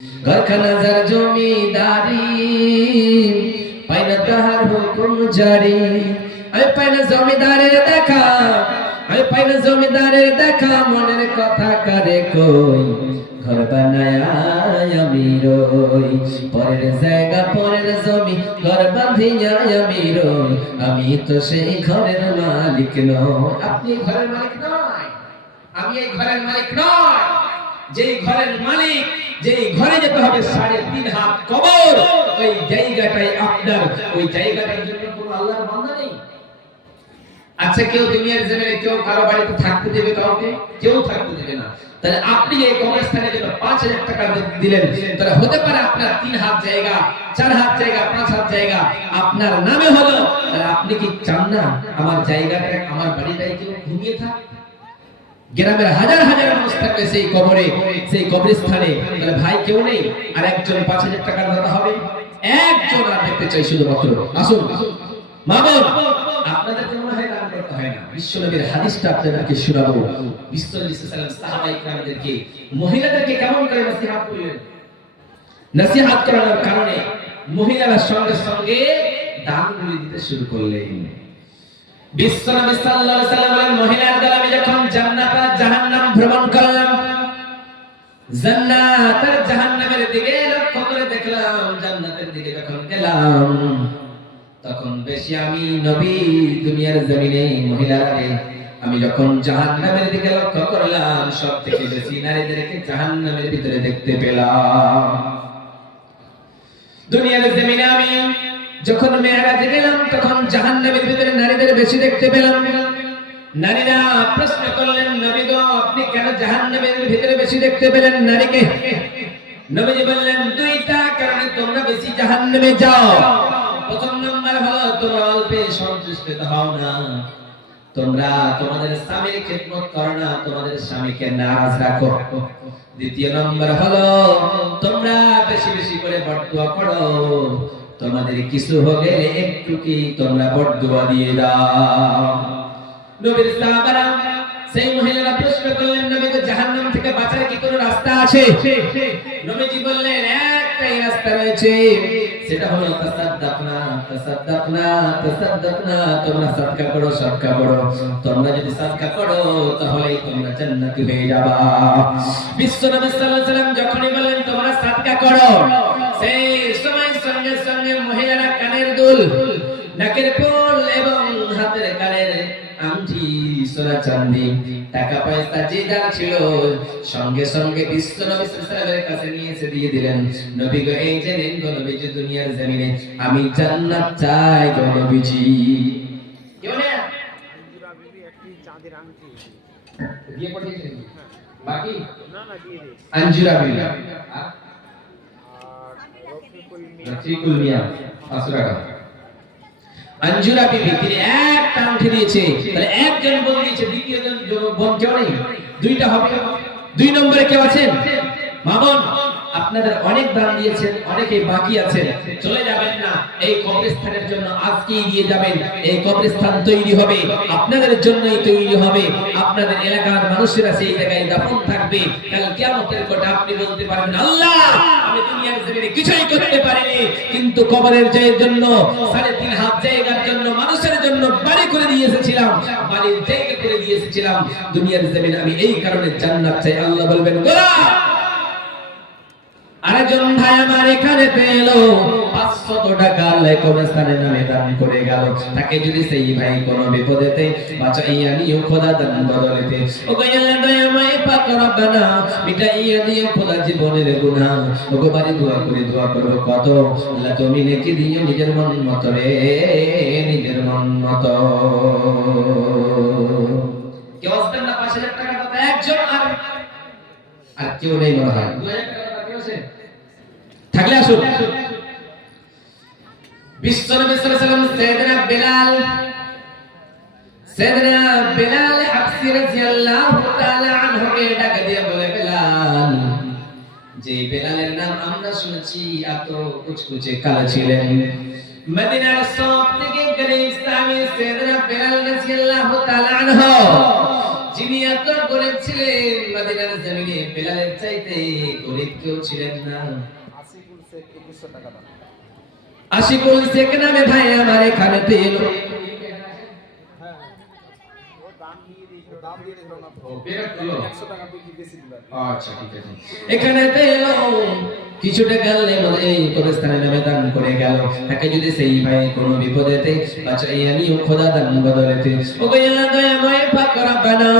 ঘরখানা যার জমিদারি পাইনা তাহার হুকুম জারি। আমি পাইনা জমিদারের দেখা, আমি পাইনা জমিদারের দেখা, মনের কথা কারে কই। ঘর বানায় আমি রই, পরের জায়গা পরের জমি, ঘর বাঁধিয়া আমি রই। আমি তো সেই ঘরের মালিক নই। আপনি ঘরের মালিক নয়, আমি এই ঘরের মালিক নয়। যেই ঘরের মালিক, যেই ঘরে যেতে হবে 3.5 হাত কবর, ওই জায়গাটাই আপনার। ওই জায়গাটার জন্য কোনো আল্লাহর বান্দা নেই। আচ্ছা, কেউ দুনিয়ার জমিনে কেউ কারো বাড়িতে থাকতে দেবে? কাউকে কেউ থাকতে দেবে না। তাহলে আপনি এই কবরস্থানে যেটা 5,000 টাকা দিলেন, তাহলে হতে পারে আপনার 3 হাত জায়গা, 4 হাত জায়গা, 5 হাত জায়গা আপনার নামে হলো। তাহলে আপনি কি চান না আমার জায়গাটা, আমার বাড়িটাই কেউ ঘুমিয়ে থাক? গ্রামের হাজার হাজার মানুষ থাকবে সেই কবরে, সেই কবরস্থানে, তাহলে ভাই কেউ নেই? আর একজন 5,000 টাকা দাতা হবে, একজন। আর দেখতে চাই শুধুমাত্র। আসুন মা বোন, আপনাদেরকে মনে হয় দান করতে হয় না। বিশ্বনবীর হাদিসটা আপনাদেরকে শোনাবো। বিশ্বনবী সাল্লাল্লাহু আলাইহি ওয়াসাল্লাম সাহাবায়ে কেরামদেরকে, মহিলাদেরকে কেমন করে নসিহত করলেন। নসিহত করার কারণে মহিলারা সঙ্গে সঙ্গে দানগুলি দিতে শুরু করলেন। বিশ্বনবী সাল্লাল্লাহু আলাইহি ওয়াসাল্লাম বলেন, মহিলার দল আমি যখন জান্নাত আর জাহান্নাম ভ্রমণ করলাম, জান্নাত আর জাহান্নামের দিকে লক্ষ্য করে দেখলাম, জান্নাতের দিকে যখন গেলাম তখন বেশি আমি নবী দুনিয়ার জমিনে মহিলারে, আমি যখন জাহান্নামের দিকে লক্ষ্য করলাম সবথেকে বেশি নারীদেরকে জাহান্নামের ভিতরে দেখতে পেলাম। দুনিয়ার জমিনে আমি যখন মেরাজে গেলাম তখন জাহান্নামের ভিতরে নারীদের বেশি দেখতে পেলাম। নারীরা প্রশ্ন করলেন, নবী গো আপনি কেন জাহান্নামের ভিতরে বেশি দেখতে পেলেন নারীকে? নবীজি বললেন, 2টা কারণে তোমরা বেশি জাহান্নামে যাও। প্রথম নম্বর হলো তোমরা অল্পে সন্তুষ্ট হও না, তোমরা তোমাদের স্বামীর খেদমত করো না, তোমাদের স্বামীকে নারাজ রাখো। দ্বিতীয় নম্বর হলো তোমরা বেশি বেশি করে বদদুয়া করো, তোমাদের কিছু হলে একটু কি তোমরা বদদুয়া দিয়ে দাও। নবীর সাহাবারা, সেই মহিলারা প্রশ্ন করলেন, নবী গো জাহান্নাম থেকে বাঁচার কি কোনো রাস্তা আছে? নবীজি বললেন, একটাই রাস্তা রয়েছে, সেটা হলো তাসাদদাকনা, তাসাদদাকনা, তাসাদদাকনা। তোমরা সাদকা করো, সাদকা করো। তোমরা যদি সাদকা করো তাহলে তোমরা জান্নাতি হয়ে যাবা। বিশ্বনবী সাল্লাল্লাহু আলাইহি ওয়াসাল্লাম যখনই বললেন তোমরা সাদকা করো, সেই সময় সঙ্গে সঙ্গে মহিলারা কানের দুল, নাকের ফুল এবং হাতের কানের আংটি, সোনা চাঁদি, টাকা পয়সা যে যা ছিল সঙ্গে সঙ্গে বিশ্বনবী সাল্লাল্লাহু আলাইহি ওয়াসাল্লামের কাছে নিয়ে এসে দিয়ে দিলেন। নবী গো এই যে নিন গো নবীজি, দুনিয়ার জমিনে আমি জান্নাত চাই গো নবীজি। কেউ না আঞ্জুরা বিবি একটি চাঁদের আংটি দিয়ে পাঠিয়েছেন, বাকি না না দিয়ে দিয়েছে আঞ্জুরা বিবি আর রফিকুল মিয়া 500 টাকা। আঞ্জুরা বিবি তিনি একটা আংটি দিয়েছে, তাহলে একজন বোন দিয়েছে, দ্বিতীয় জন বোন কেউ নেই, 2টা হবে। 2 নম্বরে কেউ আছেন? মা বোন, আপনাদের অনেক দান দিয়েছেন, অনেকে বাকি আছেন, চলে যাবেন না। এই কবরস্থানের জন্য আজকেই দিয়ে যাবেন। এই কবরস্থান তৈরি হবে আপনাদের জন্যই তৈরি হবে। আপনাদের এলাকার মানুষেরা সেই জায়গায় দাফন থাকবে। কাল কিয়ামতের কোটে আপনি বলতে পারবেন, আল্লাহ আমি দুনিয়ার জমিনে কিছুই করতে পারিনি, কিন্তু কবরের জন্য 3.5 হাত জায়গার জন্য মানুষের জন্য বাড়ি করে দিয়ে এসেছিলাম, বাড়ির জায়গা করে দিয়ে এসেছিলাম। দুনিয়ার জমিনে আমি এই কারণে জান্নাত চাই। আল্লাহ বলবেন, গোলাম আরেকজন ভাই আমার এখানে পেল 500 টাকা আল্লাহ কবরস্থানে নামে দান করে গেল। তাকে যদি সেই ভাই কোনো বিপদেতে বাঁচাইয়া নিও খোদা দান বদলেতে, ও গো আল্লাহ দয়াময় পাক রব্বানা মিটাইয়া দিও খোদা জীবনের গুনাহ। ও গো বাড়ি দোয়া করব কত, আল্লাহ তুমি নেকি দিও নিজের মন মতো রে, নিজের মন মতো। কেউ আসবেন না 5,000 টাকা দাতা একজন, আর কেউ নেই মনে হয়। 2,000 টাকা দাতা কেউ আছে? থাকলে আসুন। বিশ্বনবী সাল্লাল্লাহু আলাইহি ওয়াসাল্লাম সাইয়েদনা বেলাল হাবশী রাদিয়াল্লাহু তাআলা আনহুকে ডাক দিয়ে বলে, বেলাল, যে বেলালের নাম আমরা শুনেছি এত কুচকুচে কালো ছিলেন, মদিনার সব থেকে গরিব ইসলামী সাইয়েদনা বেলাল রাদিয়াল্লাহু তাআলা আনহু যিনি এত গরিব ছিলেন মদিনার জমিনে বেলালের চাইতে গরিব কেউ ছিলেন না। আশিকুল শেখ 2100 টাকা দাম। আশিকুল শেখ নামে ভাই আমার এখানে তো এলো। হ্যাঁ ও দাম দিয়ে দিয়েছিল না তো। ও পেরেক দিলো 100 টাকা বিক্রি বেশি দিল। আচ্ছা ঠিক আছে। এখানে তো এলো কিছুটা গেলে মধ্যে কবরস্থানে নামে দান করে গেল। তাকে যদি সেই ভাই কোনো বিপদেতে বাঁচাইয়া নিও খোদা দান বদলেতে। ও গো আল্লাহ দয়াময় পাক রব্বানা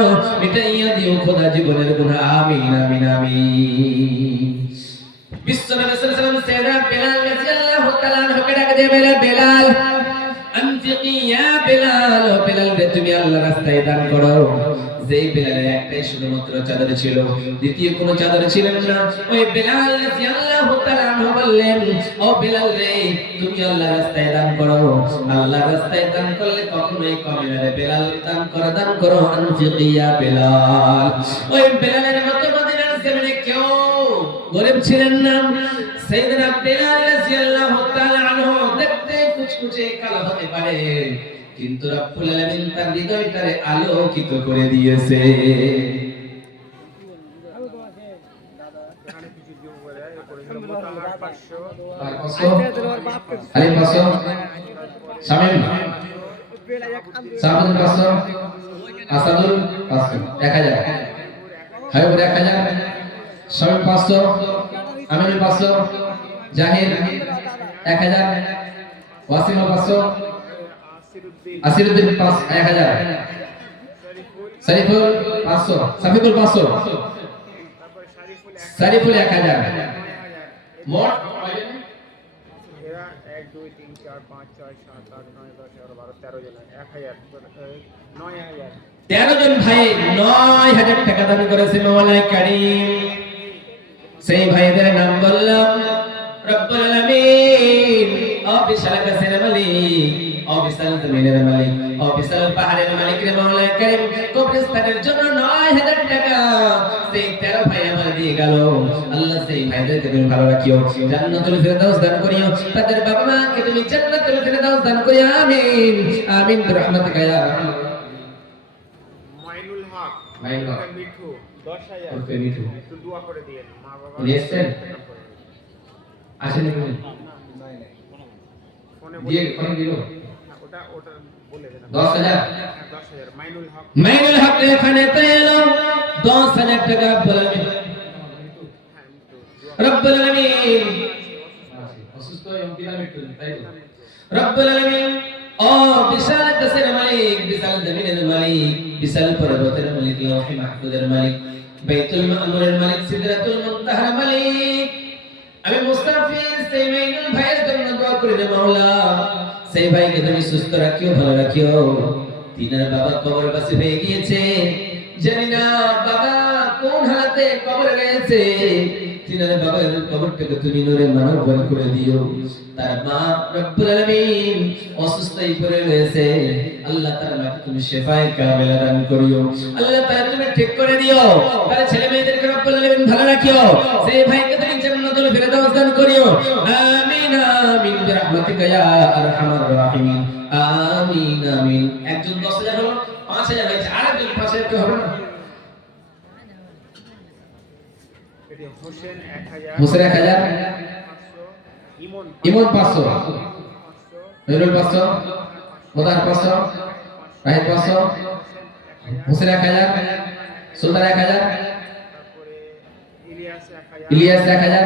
মিটাইয়া দিও খোদা জীবনের গুনাহ। আমিন আমিন আমিন। বিশ্বনবী সাল্লাল্লাহু আলাইহি ওয়াসাল্লাম সাইয়েদনা বেলাল রাদিয়াল্লাহু তাআলা আনহুকে ডাক দিয়ে বলে, বেলাল আনফিকি ইয়া বেলাল, ও বেলাল রে তুমি আল্লাহর রাস্তায় দান করো। যেই বেলালের একটাই শুধুমাত্র চাদর ছিল, দ্বিতীয় কোনো চাদর ছিল না। ওই বেলাল রাদিয়াল্লাহু তাআলা আনহু বললেন, ও বেলাল রে তুমি আল্লাহর রাস্তায় দান করো। আল্লাহর রাস্তায় দান করলে কখনোই কমে না রে বেলাল, দান করো আনফিকি ইয়া বেলাল। ওই বেলালের মতো মদিনার জমিনে কেউ গরিব ছিলেন না। সাইয়েদনা বেলাল রাদিয়াল্লাহু তাআলা আনহু দেখতে কুচকুচে কালো হতে পারে, কিন্তু রব্বুল আলামিন তার হৃদয়টারে আলোকিত করে দিয়েছে। এখানে কিছু যোগ করে এরপরে হলো মোতাহার 500 আরে 500 শামিম সাহাবুল 500 আসাদুল 500 1000 হায়ুর 1000 শামিম 500 আমিন 500 জাহির 1000 ওয়াসিম 500 আসিরুদ্দিন 1000 শরীফুল 500 সাফিকুল 500 শরীফুল 1000 মোট এরা 1 2 3 4 5 6 7 8 9 10 11 12 13 জন 1000 9000 13 জন ভাই 9000 টাকা দান করেছে মাওলানা কারীম। সেই ভাইদের নাম বললাম, রব্বুল আলামিন অবিশাল আকাশের মালিক, অবিশাল জমিনের মালিক, অবিশাল পাহাড়ের মালিক রে মাওলানা কারীম কবরস্থানের জন্য 9000 টাকা সেই 13 ভাই আমার দিয়ে গেল। আল্লাহ সেই ভাইদেরকে তুমি ভালো রাখিও, জান্নাতুল ফেরদাউস দান করিও, তাদের বাবা মাকে তুমি জান্নাতুল ফেরদাউস দান করিও। আমিন আমিন বিরহমাতিকা ইয়া আরহামার মাইনুল হক মাইনুল হক মিঠু 10000 ওকে মিঠু একটু দোয়া করে দিয়েন মা বাবা লিখছেন আসেনি কোন নাই নাই ফোনে দিয়ে কোন দিল ওটা বলে দেন 10000 10000 মাইনুল হক এখানে তো এলো 10000 টাকা বলবে রব্বুল আলামিন অসুস্থ ইমতিহান মিটু তাই তো রব্বুল আলামিন ও বিশাল আকাশের মালিক, বিশাল জমিনের মালিক, বিশাল পর্বতের মালিক, লৌহ মাহফুজের মালিক, বাইতুল মামুরের মালিক, সিদরাতুল মুনতাহার মালিক, আমি মুস্তাফিজ সেই মাইনুল ভাইয়ের জন্য দোয়া করি রে মাওলা। সেই ভাইকে তুমি সুস্থ রাখিও, ভালো রাখিও। তিনার বাবা কবরবাসী হয়ে গিয়েছে, জানি না বাবা কোন হালাতে কবরে রয়েছে। তিনার বাবার কবরটাকে তুমি নূরে মানববান করে দিও। তার মা রব্বুল আলামিন অসুস্থই পড়ে রয়েছে, আল্লাহ তার মাকে তুমি শিফায়ে কামিলা দান করিও। আল্লাহ তাআলা তুমি ঠিক করে দিও, তার ছেলে মেয়েদেরকে রব্বুল আলামিন ভালো রাখিও। সেই ভাইকে তুমি জান্নাতুল ফেরদাউস দান করিও। আমিন আমিন বিরহমাতিকা ইয়া আরহামার রাহিমিন। আমিন আমিন। একজন 10000 হলো, 5000 হয়েছে, আরেকজন 5000 কে হবে না? এটি হোসেন 1000 হোসেন 1000 ইমন 500 নজরুল 500 মোদার 500 রাহিদ 500 হোসেন 1000 সুলতান 1000 তারপরে ইলিয়াস 1000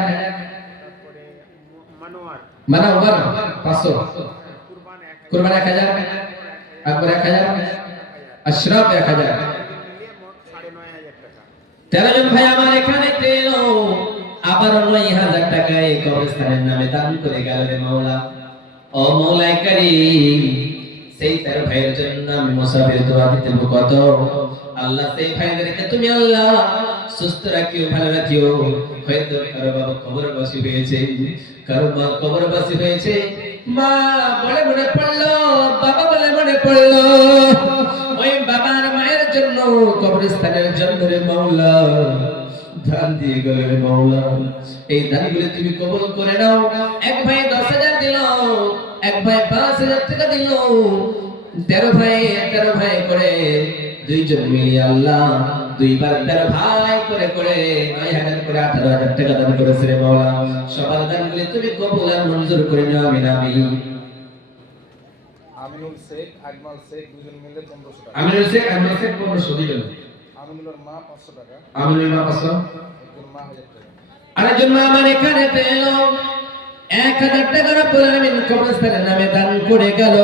তারপরে মানোয়ার মানওয়ার 500 কুরবান 1000 কুরবান 1000 আকবর 1000 আশরাফ 1000 মিলিয়ে মোট 9500 টাকা। 13 জন ভাই আমার এখানে এলো, আবার 9000 টাকা এই কবরস্থানের নামে দান করে গেল রে মাওলা। ও মাওলা কারীম সেই 13 ভাইয়ের জন্য আমি মুসাফির দোয়া দিতে কত। আল্লাহ সেই ভাইদেরকে তুমি আল্লাহ সুস্থ রাখিও, ভালো রাখিও। হয়তো কারো বাবা কবরবাসী হয়েছে, কারো মা কবরবাসী হয়েছে, মা বলে মনে পড়লো, বাবা বলে মনে পড়লো, ওই বাবার মায়ের জন্য কবরস্থানের জন্য রে মাওলা দান দিয়ে গেল রে মাওলা। এই দানগুলো তুমি কবুল করে নাও। এক ভাই 10000 দিল, এক ভাই 5000 টাকা দিল, 13 ভাই করে দুইজন মিলিয়ে আল্লাহ দুইবার 13 ভাই করে করে 9,000 করে 18,000 টাকা দান করেছে রে মাওলা। সবার দানগুলি তুমি কবুল আর মঞ্জুর করে নাও, আমিন আমিন। আমিনুল শেখ, আজমাল শেখ দুজন মিলে 1500 টাকা। আমিনুল শেখ 1500 দিবেন। আমিনুলের মা 500 টাকা। আমিনুল মা 500। একজন মা 1000 টাকা। আরেকজন মা আমার এখানে পেল 1000 টাকা রব্বুল আলামিন কবরস্থানের নামে দান করে গেল।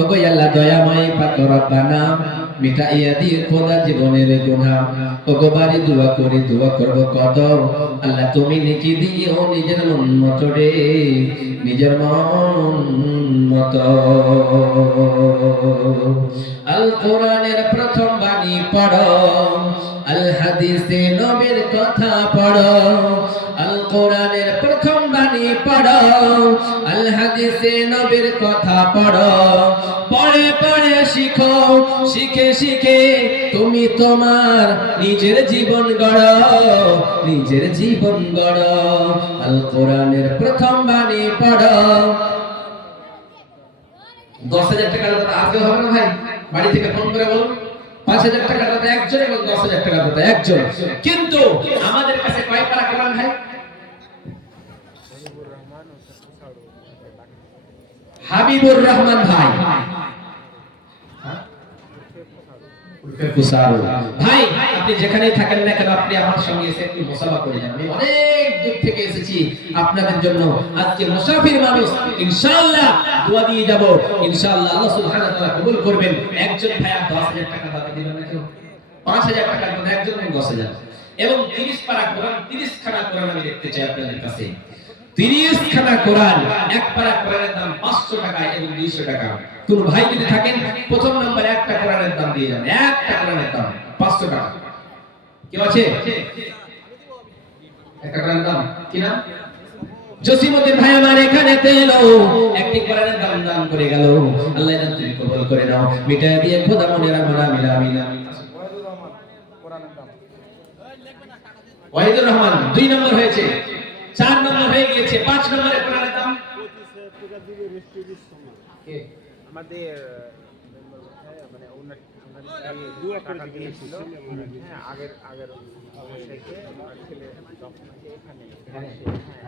ওগো আল্লাহ দয়াময় পাক রব্বানা মিটাইয়া দিয়ে খোদা জীবনের গুনাহ। ওগো বাড়ি দোয়া করি, দোয়া করব কত আল্লাহ তুমি নেকি দিও নিজের মন মতো রে, নিজের মন মতো। আল কোরআনের প্রথম বাণী পড়ো, আল হাদিসে নবীর কথা পড়ো। আল কোরআনের প্রথম বাণী পড়ো, আল হাদিসে নবীর কথা পড়ো। পড়ে পড়ে শিখো, শিখে শিখে তুমি তোমার নিজের জীবন গড়ো, নিজের জীবন গড়ো। আল কোরআনের প্রথম বাণী পড়ো। 10,000 টাকার কথা আজকে হবে না ভাই? বাড়ি থেকে ফোন করে বলুন 5,000 টাকার কথা একজন এবং 10,000 টাকার কথা একজন। কিন্তু আমাদের কাছে কয় পারা কোরআন ভাই? হাবিবুর রহমান ভাই, ভাই আপনি যেখানেই থাকেন না কেন আপনি আমার সঙ্গে এসে একটু মুসাফা করে যান। আমি অনেক দূর থেকে এসেছি আপনাদের জন্য। আজকে মুসাফির মানুষ, ইনশাআল্লাহ দোয়া দিয়ে যাব, ইনশাআল্লাহ আল্লাহ সুবহানাহু ওয়া তাআলা কবুল করবেন। একজন ভাই 10,000 টাকা দাবি দিবেন না কেউ? 5,000 টাকার মধ্যে একজন 10,000 এবং 30 পারা কোরআন, 30 খানা কোরআন আমি দেখতে চাই আপনাদের কাছে। 30 খানা কোরআন, এক পারা কোরআনের দাম 500 টাকা এবং 200 টাকা। কোন ভাই যদি থাকেন প্রথম নম্বরে একটা কোরআনের দাম দিয়ে যান, একটা কোরআনের দাম 500 টাকা। কি আছে? একটা কোরআনের দাম কি নাম? জসিমউদ্দিন ভাই আমার এখানে তেলো একটি কোরআনের দাম দান করে গেল। আল্লাহ যেন তুমি কবুল করে নাও, মিটায় দিয়ে খোদা মনের আমরা আমিন আমিন। ওয়াহিদুর রহমান কোরআনের দাম। ওয়াহিদুর রহমান 2 নম্বর হয়েছে, 4 নম্বর হয়ে গিয়েছে, 5 নম্বরে কোরআনের দাম কে? আমাদের মানে ওনার দুয়া টাকা দিয়েছিল। হ্যাঁ, আগের থেকে ওনার ছেলে যখন এখানে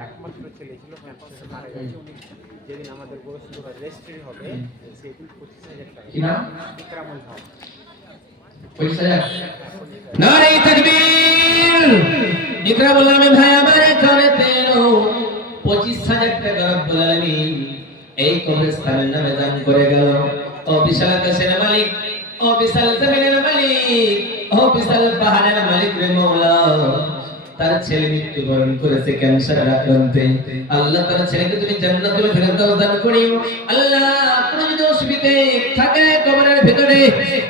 একমাত্র ছেলে ছিল, ক্যান্সারে মারা গেছে। উনি যেদিন আমাদের গোরস্থান রেজিস্ট্রি হবে সেদিন 25,000 টাকা। কি নাম? ইকরামুল হক। 25,000। নারে তাকবীর। ইকরামুল আলম ভাই আমার এখানে তেলো 25,000 টাকা রব্বুল আলামিন এই কবরস্থানের নামে দান করে গেল। ও বিশাল আকাশের মালিক, ও বিশাল জমিনের মালিক, ও বিশাল পাহাড়ের মালিক রে মাওলা, তার ছেলে মৃত্যুবরণ করেছে ক্যান্সারের আক্রান্তে। আল্লাহ তার ছেলেকে তুমি জান্নাতুল ফেরদাউস দান করিও। আল্লাহ কোনো যদি অসুবিধা থাকে কবরের ভিতরে,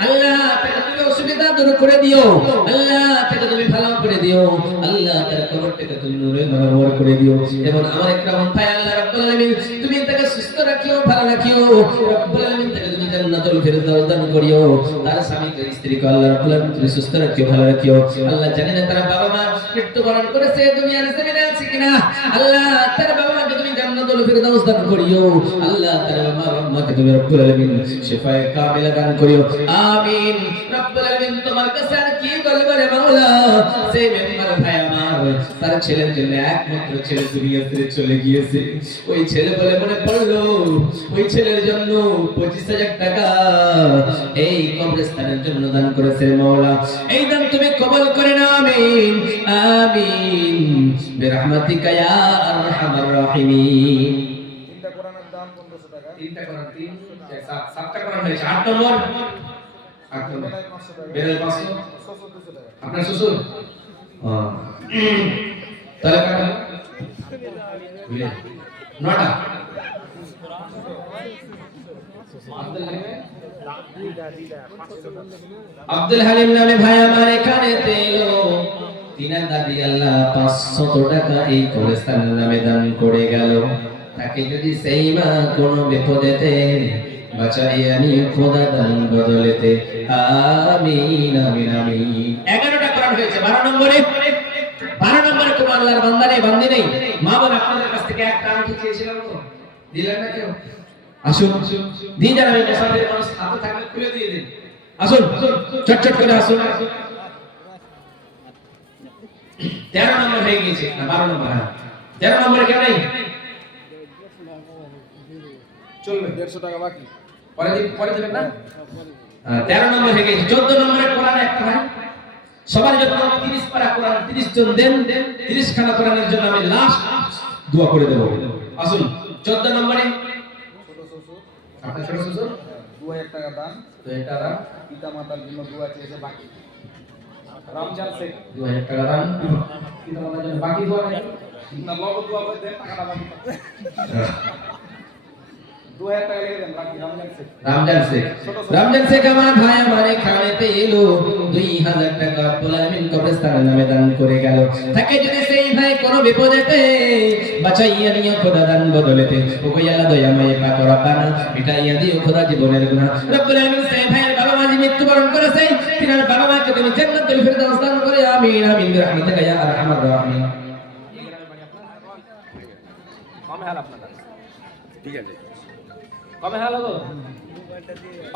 আল্লাহ তাকে তুমি অসুবিধা দূর করে দিও। আল্লাহ তাকে তুমি ভালো করে দিও। আল্লাহ তার কবরটাকে তুমি নূরে নূর করে দিও। এবং আমার একরাম ভাই আল্লাহ রাব্বুল আলামিন তুমি তাকে সুস্থ রাখিও, ভালো রাখিও। রাব্বুল আলামিন তাকে তুমি জান্নাতুল ফেরদাউস দান করিও। তার স্বামীকে স্ত্রীকে আল্লাহ রাব্বুল আলামিন তুমি সুস্থ রাখিও, ভালো রাখিও। আল্লাহ জানি না তার বাবা মা মৃত্যুবরণ করেছে, দুনিয়ার জমিনে আছে কিনা। আল্লাহ তার বাবা মাকে তুমি জান্নাতুল ফেরদাউস দান করিও। আল্লাহ তার বাবা মাকে তুমি রব্বুল আলামিন শিফায়ে কামিলা দান করিও, আমিন। রব্বুল আলামিন তোমার কাছে আর কি বলবো রে মাওলা। সেই মেম্বার ভাই আমার তার ছেলের জন্য একমাত্র ছেলে দুনিয়া ছেড়ে চলে গিয়েছে। ওই ছেলে বলে মনে পড়লো ওই ছেলের জন্য 25,000 টাকা এই কবরস্থানের জন্য দান করেছে মাওলা। এই দান তুমি কবুল করে নাও, আমিন আমিন বিরহমাতিকা ইয়া আরহামার রাহিমিন। তিনটা কোরআনের দাম 1500 টাকা। তিনটা কোরআন, 7টা কোরআন হয়েছে। 8 নম্বর, 8 নম্বর বেলায় 500 টাকা। বেলায় 500। শ্বশুর 200 টাকা। আপনার শ্বশুর? তাহলে কয়টা? 9টা। আব্দুল হালিম নামে ভাই আমার এখানে তেলো তিনার দাদি আল্লাহ 500 টাকা এই কবরস্থানের নামে দান করে গেল। তাকে যদি সেই মা কোনো বিপদেতে বাঁচাইয়া নিয়ে খোদা দান বদলেতে, আমিন আমিন আমিন। 11টা কোরআন হয়েছে। 12 নম্বরে কোন আল্লাহর বান্দা নেই, বান্দি নেই। মা বোন আপনাদের কাছ থেকে একটা আংটি চেয়েছিলাম, তো দিলেন না কেউ? আসুন দিয়ে যান। আমি মুসাফির মানুষ, হাতে থাকলে খুলে দিয়ে দিন। আসুন চটচট করে আসুন। 13 নম্বর হয়ে গেছে না 12 নম্বর? হ্যাঁ 13 নম্বরে কেউ নেই? চলবে 150 টাকা বাকি। পরে দেবেন না? 13 নম্বর হয়ে গেছে। 14 নম্বরে কোরআন একটা ভাই সবার জন্য 30 পারা কোরআন 30 জন দেন 30 খানা কোরআনের জন্য আমি লাস্ট দোয়া করে দেব। আসুন 14 নম্বরে ছোট শ্বশুর আপনার ছোট শ্বশুর 2000 টাকা দান। তো এটা দান পিতা মাতার জন্য দোয়া চেয়েছে বাকি। রমজান শেখ 2000 টাকা দান কিন্তু আমাদের জন্য বাকি দোয়া নাই। না লব দোয়া করে দেন টাকাটা বাকি। 2000 টাকা লিখে দেন বাকি রমজান শেখ। রমজান শেখ আমার ভাই আমার খানেতে এলো 2000 টাকা পোলামিন কবরস্থানের নামে দান করে গেল। তাকে যদি সেই ভাই কোনো বিপদেতে বাঁচাইয়া নিও খোদা দান বদলেতে ও কই আল্লাহ দয়াময় পাক রব্বানা মিটাইয়া দিও খোদা জীবনের গুনাহ। রব্বুল আলামিন সেই ভাইয়ের বাবা মা যে মৃত্যুবরণ করেছে তিনার বাবা মাকে তুমি জান্নাতুল ফিরদাউস দান করে আমিন আমিন বিরহমাতিকা ইয়া আরহামার রাহিমিন। কমে হাল আপনার ঠিক আছে কবে হাল হলো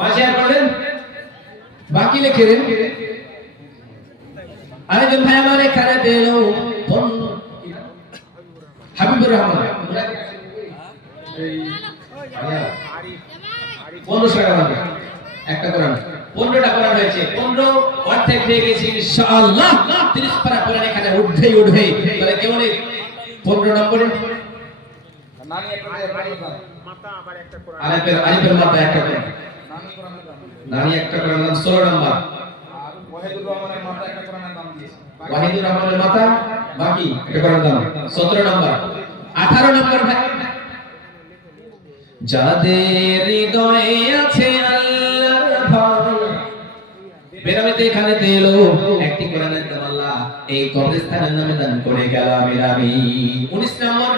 5000 করলেন বাকি লিখে দেন। আরেকজন ভাই আমার এখানে দিলো হাবিবুর রহমান এই 1500 টাকা লাগবে একটা কোরআন 15টা কোরআন হয়েছে 15 অর্ধেক হয়ে গেছে ইনশাআল্লাহ 30 পারা কোরআন এখানে উঠবে তাহলে কেমন 15 নম্বরে নানি একটা দান। মাথা আবার একটা কোরআন আরিফের মাথা একটা কোরআন নানি কোরআনের দান। নানি একটা কোরআন 16 নম্বর আর ওয়াহিদুর রহমানের মাথা একটা কোরআনের দাম দিয়েছে। ওয়াহিদুর রহমানের মাথা বাকি এটা করার দাম 17 নম্বর। 18 নম্বর ভাই যাদের হৃদয়ে আছে আল্লাহর ভয় বেরামেতে এখানে তেলো একটি কোরআনের দাম আল্লাহ এই কবরস্থানের নামে দান করে গেল আমির আমিন। 19 নম্বর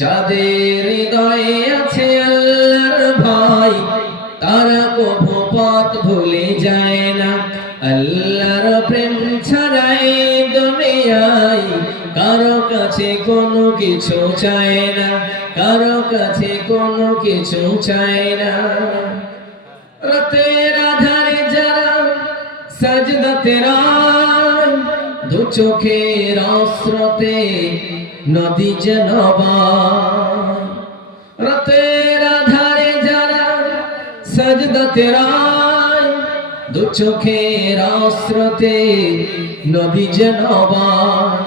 যাদের হৃদয়ে আছে আল্লাহর ভয় তারা কভু পথ ভুলে যায় না। আল্লাহর প্রেম ছাড়া এই দুনিয়ায় কারো কাছে কোনো কিছু চায় না, কারো কাছে কোনো কিছু চায় না। রাতের আধারে যারা সাজদাতে রায় দু চোখের অস্রোতে নদী যেন বয়। রাতের আধারে যারা সাজদাতে রায় দু চোখের অস্রোতে নদী যেন বয়।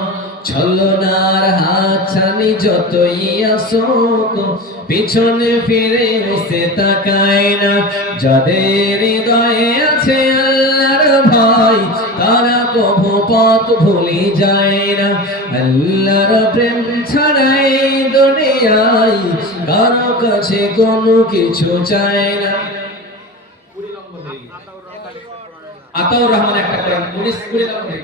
ছলনার হাত ছানি যতই আসুক পিছনে ফিরে সে তাকায় না। যাদের হৃদয়ে আছে আল্লাহর ভয় তারা কভু পথ ভুলে যায় না। আল্লাহর প্রেম ছাড়া এই দুনিয়ায় কারো কাছে কোনো কিছু চায় না। আতাউর রহমান একটা কোরআন 19 নম্বর।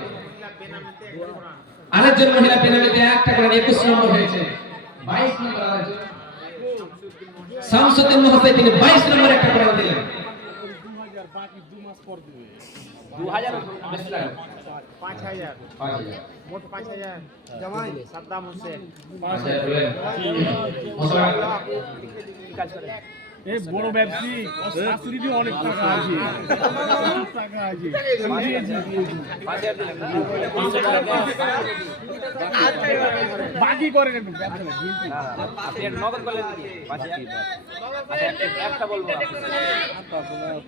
আরেকজন মহিলা পেনামিতে একটা কোরআন 21 নম্বর হয়েছে। 22 নম্বর আরেকজন শামসুদ্দিন মোহাম্মদ তিনি 22 নম্বর একটা কোরআন দিলেন। 2000 বাকি 2 মাস পর দিবে। 2000 বেশি লাগে 5000 5000 মোট 5000 জামাই সাদ্দাম হোসেন 5000 বলেন মুসলমান কাজ করে এই বড় ব্যবসায়ী ও শাশুড়িরও অনেক টাকা আছে। টাকা আছে। বাকি করে নেবেন ব্যবসা না। আপনি নগদ বলে দিন 5000 একটা বলবো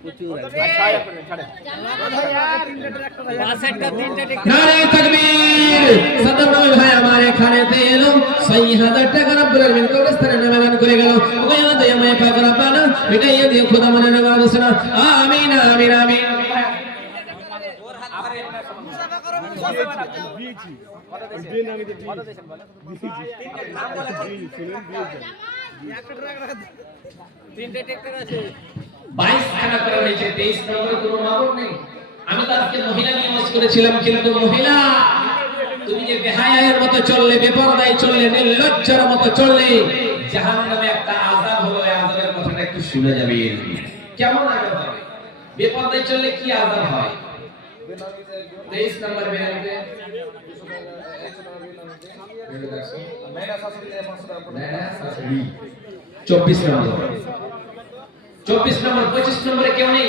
প্রচুর আছে 6000 করে ছাড়েন নারে তাকবীর সাদ্দাম নবী ভাই আমার এখানে এলো 6000 টাকা রব্বুল আলামিন কবরস্থানে নামে দান করে গেল। ওয়া দয়াময় পাক রব্বানা মিটাইয়া দিও খোদা মনে নেওয়া শোনা আমিন আমিন আমিন। দিয়েছি। কত দিয়েছেন? দিন আমি দিয়েছি। কত দিয়েছেন বলেন? নাম বলে শুনুন দিয়েছি। তিনটে ট্রাক্টর আছে 22 খানা করা হয়েছে 23 নম্বরে কোনো মাবুদ নেই। আমি তো আজকে মহিলা নিয়ে ওয়াজ করেছিলাম কিন্তু মহিলা তুমি যে বেহায়ার মতো চললে বেপরদায় চললে নির্লজ্জার মতো চললে জাহান্নামে একটা আযাব হলো। এই আযাবের কথাটা একটু শুনে যাবেন কেমন আযাব হবে। বেপরদায় চললে কি আযাব হয়। 23 নম্বর বেনামিতে 24 নম্বর 25 নম্বরে কেউ নেই।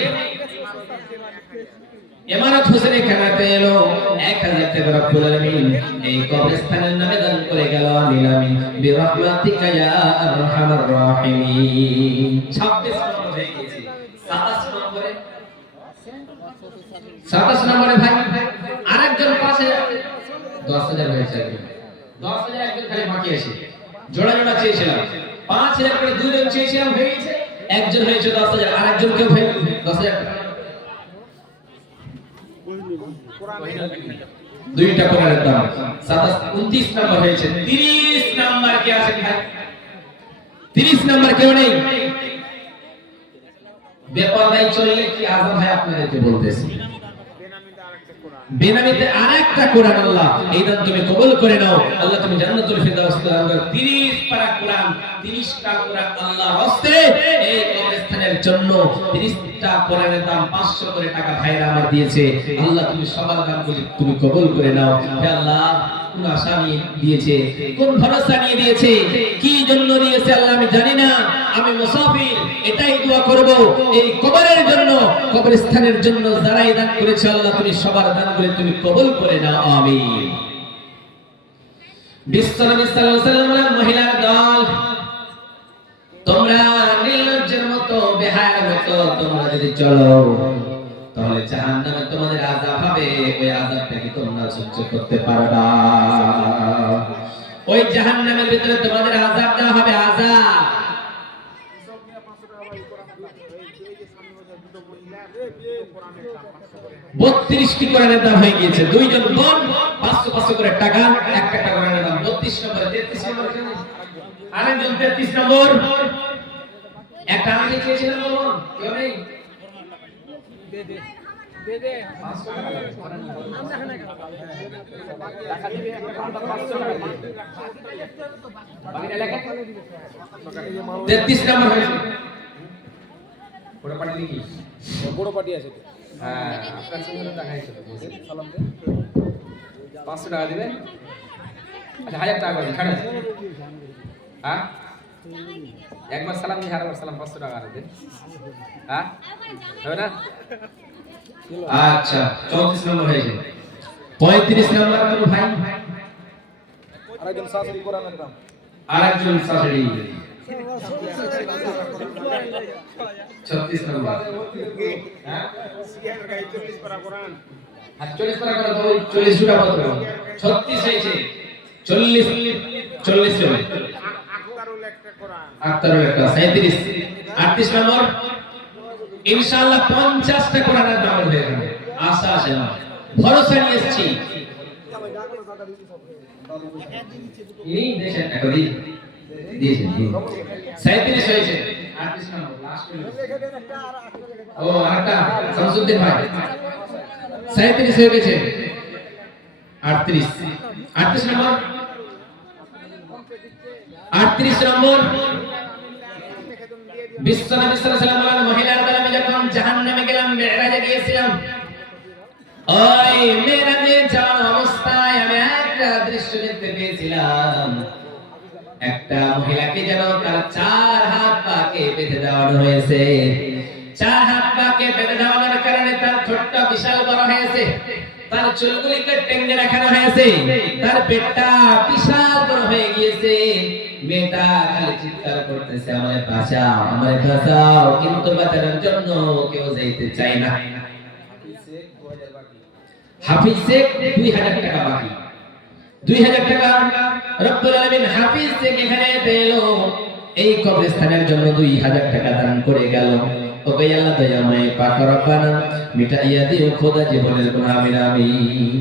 ইমারত হোসেনে খানাতে এলো 1000 টাকা রব্বুল আলামিন এই কবরস্থানের নামে দান করে গেল নিলামি বিরহমাতিকা ইয়া আরহামার রাহিমিন 26 নম্বর হয়ে গেছে 27 নম্বরে ভাই আরেকজন পাশে 10000 হয়েছে 10000 একজন খালি বাকি আছে জোড়া জোড়া চেয়েছিলাম 5000 করে দুইজন চেয়েছিলাম হয়ে গেছে একজন হয়েছে 10000 আরেকজন কেউ হয়ে 10000 দুইটা কোরআনের দাম 29 নম্বর হয়েছে 30 নম্বর কে আছে ভাই 30 নম্বর কেউ নেই বেপরদাই চললে কি আযাব হয় আপনাদেরকে বলতেছি বেনামিতে আরেকটা কোরআন আল্লাহ এই দান তুমি কবুল করে নাও আল্লাহ তুমি জান্নাতুল ফিরদাউস দান করো 30 পারা কোরআন 30টা কোরআন আল্লাহর হস্তে এই কবরস্থানের জন্য 30টা কোরআনের দাম 500 করে টাকা ভাইরা আমার দিয়েছে আল্লাহ তুমি সবার দানগুলি তুমি কবুল করে নাও হে আল্লাহ কোন আশা নিয়ে দিয়েছে কোন ভরসা নিয়ে দিয়েছে কি জন্য দিয়েছে আল্লাহ আমি জানি না আমি মুসাফির এটাই দোয়া করব এই কবরের জন্য কবরস্থানের জন্য যারাই দান করেছে আল্লাহ তুমি সবার দানগুলি তুমি কবুল করে নাও আমিন বিশ্বনবী সাল্লাল্লাহু আলাইহি ওয়াসাল্লাম মহিলার দল তোমরা নির্লজ্জের মতো বেহায়ার মতো তোমরা যদি চলো তাহলে জাহান্নামে তোমাদের আযাব হবে ওই আযাবটা কি তোমরা সহ্য করতে পারবা ওই জাহান্নামের ভিতরে তোমাদের আযাব দেওয়া হবে আযাব 32টি কোরআনের দাম হয়ে গিয়েছে দুইজন বোন 500 500 করে টাকা একটা কোরআনের দাম 32 নম্বরে 33 নম্বর আরেকজন 33 নম্বর একটা আমি চেয়েছিলাম বলুন কেউ নেই দে আমরা এখানে টাকা দিবে একটা 500 টাকা বাকি এলাকা 33 নম্বর হয়েছে বড় পার্টি নাকি বড় পার্টি আছে তো হ্যাঁ আপনার সঙ্গে টাকা আছে তো সালাম দে 500 টাকা দিবেন আচ্ছা 1000 টাকা দিন ছাড়েন হ্যাঁ একবার সালাম দিয়ে আরেকবার সালাম 500 টাকা দেন হ্যাঁ হবে না আচ্ছা 34 নম্বর হয়েছে 35 নম্বর কোন ভাই আরেকজন শাশুড়ি কোরআনের দাম আরেকজন শাশুড়ি 36 নম্বর হ্যাঁ 40 পারা কোরআন 40 পারা করে তো 40 জোড়া পত্র 36 হয়েছে 40 জন আখতারুল একটা কোরআন আক্তারুল একটা 37 38 নম্বর ইনশাআল্লাহ 50টা কোরআনের দাম হয়ে যাবে আশা আছে না ভরসা নিয়ে এসেছি এই দেশের টাকা দিয়েছে 37 হয়েছে 38 নম্বর লাস্ট ও আরেকটা শামসুদ্দিন ভাই 37 হয়ে গেছে 38 নম্বর 38 নম্বর বিশ্বনবী সাল্লাল্লাহু আলাইহি ওয়াসাল্লাম মহিলার দলে আমি যখন জাহান্নামে গেলাম মেরাজে গিয়েছিলাম ওই মেরাজে যাওয়ার অবস্থায় আমি একটা দৃশ্য দেখতে পেয়েছিলাম একটা মহিলাকে যেন তার 4 হাত পাকে বেঁধে দেওয়ানো হয়েছে 4 হাত পাকে বেঁধে দেওয়ানোর কারণে তার ঠোঁটটা বিশাল বড় হয়েছে তার চুলগুলিকে টেনে রাখানো হয়েছে তার পেটটা বিশাল বড় হয়ে গিয়েছে মেয়েটা খালি চিৎকার করতেছে আমারে বাঁচাও কিন্তু বাঁচানোর জন্য কেউ যাইতে চায় না হাফিজ শেখ 2000 টাকা বাকি 2000 টাকা রব্বুল আলামিন হাফিজ শেখ এখানে পেল এই কবরস্থানের জন্য 2000 টাকা দান করে গেল ওকে আল্লাহ দয়াময় পাক রব্বানা মিটাইয়া দিও খোদা জীবনের গুনাহ আমিন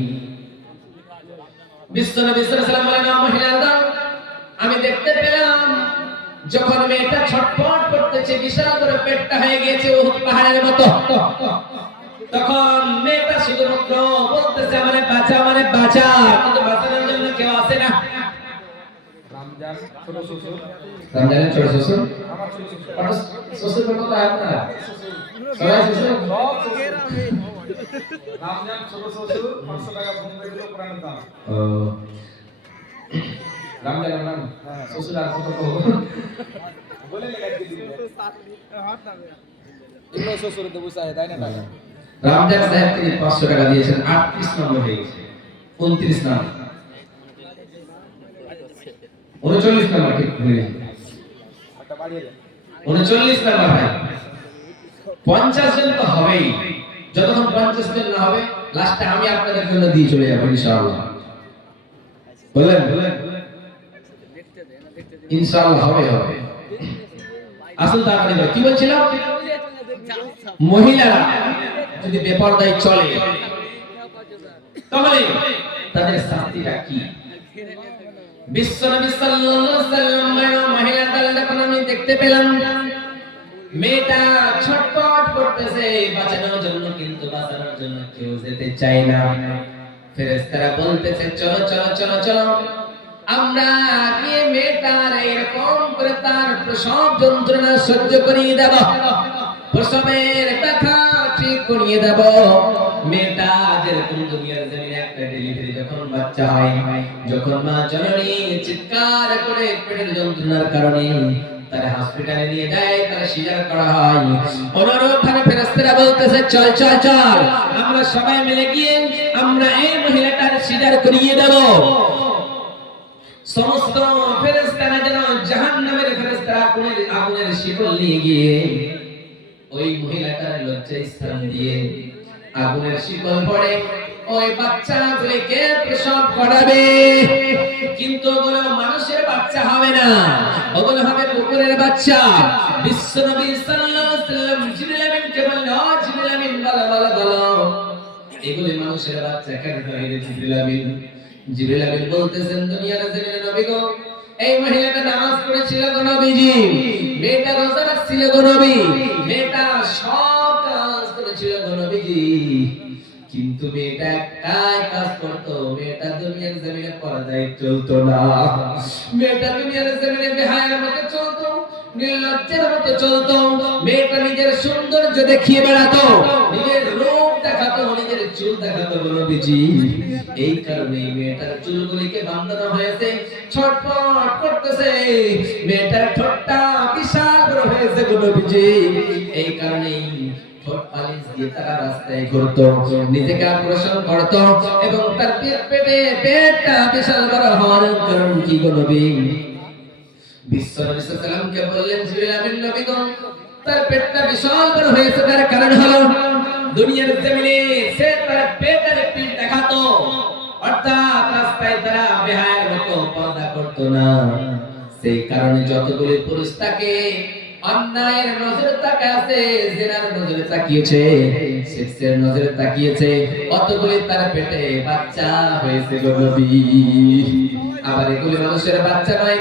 বিশ্বনবী সাল্লাল্লাহু আলাইহি ওয়াসাল্লাম মহিলার দান আমি দেখতে পেলাম যখন মেয়েটা ছটফট করতেছে বিশাল বড় পেটটা হয়ে গিয়েছে উহুদ পাহাড়ের মতো তখন মেয়েটা শুধুমাত্র বলতেছে আমারে বাঁচা কিন্তু বাঁচানোর জন্য কেউ আসে না রমজান ছোট শ্বশুর রমজানের ছোট শ্বশুর আমার ছোট শ্বশুর শ্বশুর কত আপনারা সবাই শ্বশুর রমজান ছোট শ্বশুর 500 টাকা ফোন করে দিল কোরআনের দাম ও রমজানের নাম শ্বশুর আর কত বলে লেখাই দিবি এগুলো শ্বশুর তো বুঝায় তাই না টাকা রামজান সাহেব তিনি 500 টাকা দিয়েছেন, 38 নম্বর হয়ে গেছে, 29 নম্বর, 39 নম্বর, ঠিক ভুলে গেছি, একটা বাড়িয়ে দেন 39 নম্বর ভাই। 50 জন তো হবেই, যতক্ষণ 50 জন না হবে লাস্টে আমি আপনাদের জন্য দিয়ে চলে যাবো ইনশাআল্লাহ। বলেন ইনশাআল্লাহ হবে হবে। আসল তাড়াতাড়ি বলো, কি বলছিলাম? মহিলারা যদি বেপরদায় চলে তাহলে তাদের শাস্তিটা কি? বিশ্বনবী সাল্লাল্লাহু আলাইহি ওয়াসাল্লাম মহিলা দল যখন আমি দেখতে পেলাম, মেয়েটা ছটফট করতেছে বাঁচানোর জন্য, কিন্তু বাঁচানোর জন্য কেউ যেতে চায় না। ফেরেশতারা বলতেছে চলো চলো চলো চলো, আমরা গিয়ে মেয়েটার এরকম করে তার প্রসব যন্ত্রণা সহ্য করিয়ে দেব, প্রসবের ব্যথা ঠিক করিয়ে দেব। মেয়েটা যেরকম দুনিয়ার জমিনে একটা ডেলিভারি যখন বাচ্চা হয়, যখন মা জননী চিৎকার করে পেটের যন্ত্রণার কারণে তার হসপিটালে নিয়ে যায়, তার সিজার করা হয়, অনুরূপভাবে ফেরেশতারা বলতেছে চল চল চল, আমরা সবাই মিলে গিয়ে আমরা এই মহিলাটার সিজার করিয়ে দেব। সমস্ত ফেরেশতারা যেন জাহান্নামের ফেরেশতারা আগুনের শিকল নিয়ে গিয়ে ওই মহিলাটার লজ্জাস্থান দিয়ে আগুনের শিকল পড়ে ওই বাচ্চাগুলিকে প্রসব করাবে। কিন্তু ওগুলো মানুষের বাচ্চা হবে না, ওগুলো হবে কুকুরের বাচ্চা। বিশ্বনবী সাল্লাল্লাহু আলাইহি ওয়াসাল্লাম জিবরিল আমিনকে বললেন, ও জিবরিল আমিন বলো বলো বলো, এগুলি মানুষের বাচ্চা কেন হয় রে জিবরিল আমিন? জিবরিল আমিন বলতেছেন, দুনিয়ার জমিনে নবী গো, এই মহিলাটা নামাজ পড়েছিল গো নবীজি, মেয়েটা রোজা রাখছিল গো নবী, মেয়েটা সব কাজ করেছিল গো নবীজি, কিন্তু মেয়েটা একটাই কাজ করতো, মেয়েটা দুনিয়ার জমিনে পর্দায় চলতো না, মেয়েটা দুনিয়ার জমিনে বেহায়ার মতো চলতো, নির্লজ্জের মতো চলতো, মেয়েটা নিজের সৌন্দর্য দেখিয়ে বেড়াতো, নিজের রূপ দেখাতো, নিজের চুল দেখাতো গো নবীজি। এই কারণে মেয়েটার চুলগুলিকে বাঁধানো হয়েছে, ছটফট করতেছে, মেয়েটার ঠোঁটটা বিশাল বড় হয়েছে গো নবীজি। এই কারণেই ঠোঁট পালিশ দিয়ে তারা রাস্তায় ঘুরতো, নিজেকে আকর্ষণ করতো, এবং তার পেটটা বিশাল বড় হওয়ার কারণ কি গো নবী? বিশ্বনবী সাল্লাল্লাহু আলাইহি ওয়াসাল্লামকে বললেন, জিবরিল আমিন নবী গো, তার পেটটা বিশাল বড় হয়েছে, তার কারণ হলো দুনিয়ার জমিনে সে তার পেটের পিঠ দেখাতো, অর্থাৎ রাস্তায় তারা বেহায়ার মতো পর্দা করতো না। সেই কারণে যতগুলি পুরুষ তাকে অন্যায়ের নজরে তাকাছে, জিনার নজরে তাকিয়েছে, সেক্সের নজরে তাকিয়েছে, অতগুলি তার পেটে বাচ্চা হয়েছে গো নবী। আবার এগুলি মানুষের বাচ্চা নয়।